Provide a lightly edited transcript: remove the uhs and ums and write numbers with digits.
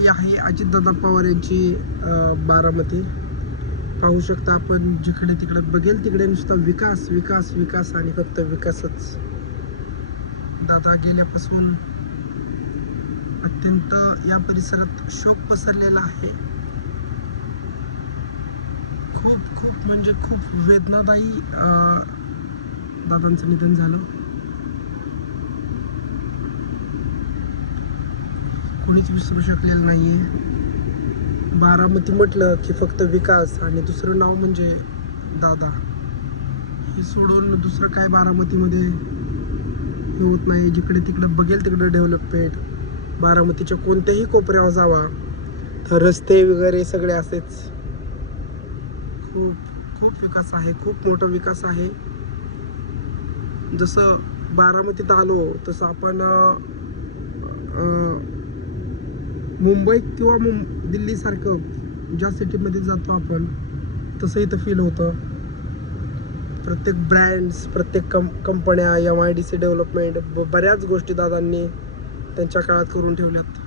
ही आहे अजितदादा पवार यांची बारामती. पाहू शकता आपण, जिकडे तिकडे बघेल तिकडे नुसता विकास विकास विकास आणि फक्त विकासच. दादा गेल्यापासून अत्यंत या परिसरात शोक पसरलेला आहे. खूप खूप म्हणजे खूप वेदनादायी दादांचं निधन झालं. कोणीच विसरू शकलेलं नाहीये. बारामती म्हटलं की फक्त विकास आणि दुसरं नाव म्हणजे दादा. हे सोडून दुसरं काय बारामतीमध्ये हे होत नाही. जिकडे तिकडे बघेल तिकडे डेव्हलपमेंट. बारामतीच्या कोणत्याही कोपऱ्यावर जावा तर रस्ते वगैरे सगळे असेच. खूप खूप विकास आहे, खूप मोठा विकास आहे. जसं बारामतीत आलो तसं आपण मुंबई किंवा दिल्लीसारखं ज्या सिटीमध्ये जातो आपण तसं इथं फील होतं. प्रत्येक ब्रँड्स, प्रत्येक कंपन्या, MIDC डेव्हलपमेंट, बऱ्याच गोष्टी दादांनी त्यांच्या काळात करून ठेवल्यात.